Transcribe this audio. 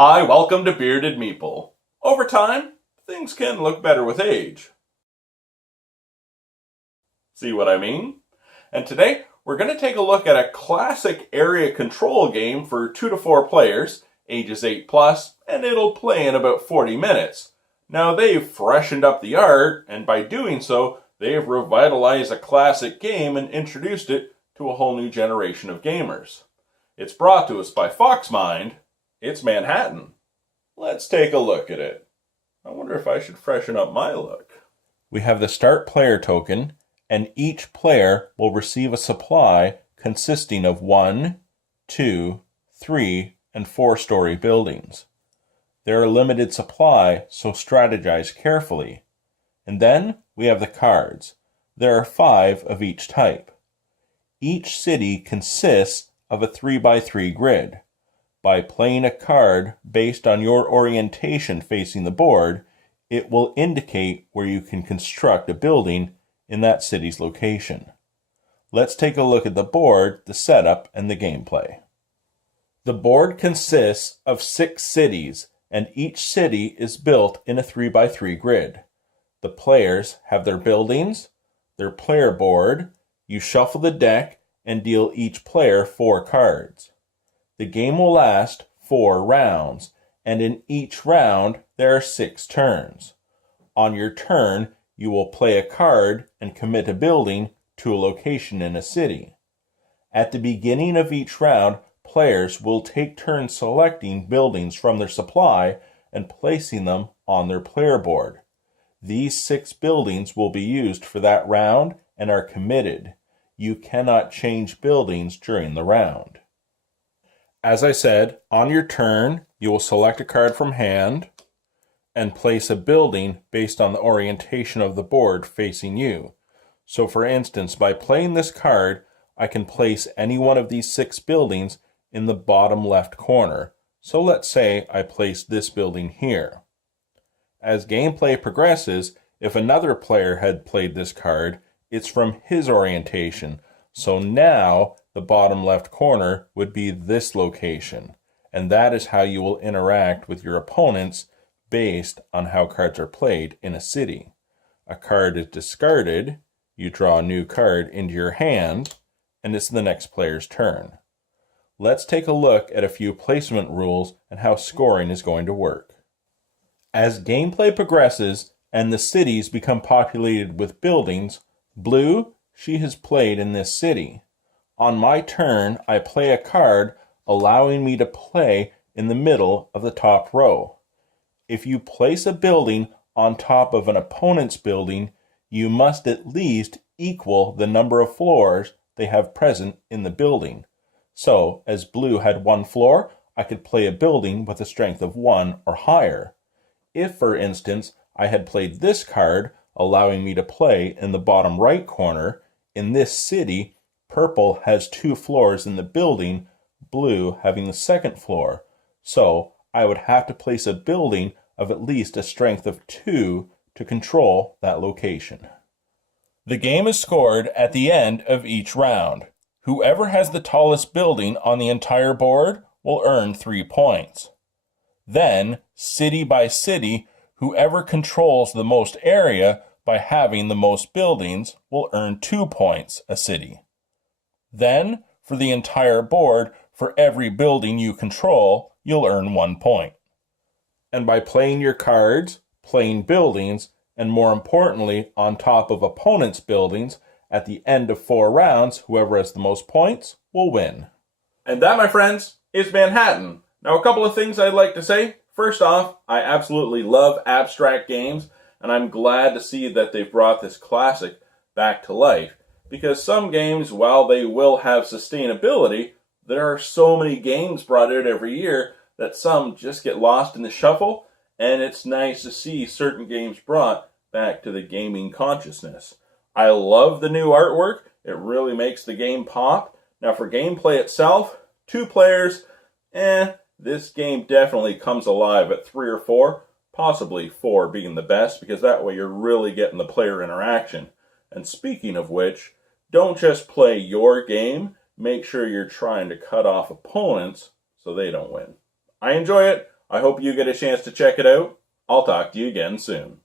Hi, welcome to Bearded Meeple. Over time, things can look better with age. See what I mean? And today, we're going to take a look at a classic area control game for 2 to 4 players, ages 8 plus, and it'll play in about 40 minutes. Now, they've freshened up the art, and by doing so, they've revitalized a classic game and introduced it to a whole new generation of gamers. It's brought to us by Foxmind. It's Manhattan. Let's take a look at it. I wonder if I should freshen up my look. We have the start player token, and each player will receive a supply consisting of 1, 2, 3, and 4-story buildings. They're a limited supply, so strategize carefully. And then we have the cards. There are 5 of each type. Each city consists of a 3x3 grid. By playing a card based on your orientation facing the board, it will indicate where you can construct a building in that city's location. Let's take a look at the board, the setup, and the gameplay. The board consists of 6 cities, and each city is built in a 3x3 grid. The players have their buildings, their player board, you shuffle the deck, and deal each player 4 cards. The game will last 4 rounds, and in each round there are 6 turns. On your turn, you will play a card and commit a building to a location in a city. At the beginning of each round, players will take turns selecting buildings from their supply and placing them on their player board. These 6 buildings will be used for that round and are committed. You cannot change buildings during the round. As I said, on your turn, you will select a card from hand and place a building based on the orientation of the board facing you. So for instance, by playing this card, I can place any one of these 6 buildings in the bottom left corner. So let's say I place this building here. As gameplay progresses, if another player had played this card, it's from his orientation. So now the bottom left corner would be this location. And that is how you will interact with your opponents based on how cards are played in a city. A card is discarded, you draw a new card into your hand, and it's the next player's turn. Let's take a look at a few placement rules and how scoring is going to work. As gameplay progresses and the cities become populated with buildings, Blue, she has played in this city. On my turn, I play a card allowing me to play in the middle of the top row. If you place a building on top of an opponent's building, you must at least equal the number of floors they have present in the building. So, as Blue had 1 floor, I could play a building with a strength of 1 or higher. If, for instance, I had played this card, allowing me to play in the bottom right corner, in this city, Purple has 2 floors in the building, Blue having the 2nd floor. So I would have to place a building of at least a strength of 2 to control that location. The game is scored at the end of each round. Whoever has the tallest building on the entire board will earn 3 points. Then, city by city, whoever controls the most area by having the most buildings will earn 2 points a city. Then, for the entire board, for every building you control, you'll earn 1 point. And by playing your cards, playing buildings, and more importantly, on top of opponents' buildings, at the end of 4 rounds, whoever has the most points will win. And that, my friends, is Manhattan. Now, a couple of things I'd like to say. First off, I absolutely love abstract games, and I'm glad to see that they've brought this classic back to life. Because some games, while they will have sustainability, there are so many games brought out every year that some just get lost in the shuffle, and it's nice to see certain games brought back to the gaming consciousness. I love the new artwork. It really makes the game pop. Now for gameplay itself, 2 players, this game definitely comes alive at 3 or 4, possibly 4 being the best, because that way you're really getting the player interaction. And speaking of which, don't just play your game, make sure you're trying to cut off opponents so they don't win. I enjoy it. I hope you get a chance to check it out. I'll talk to you again soon.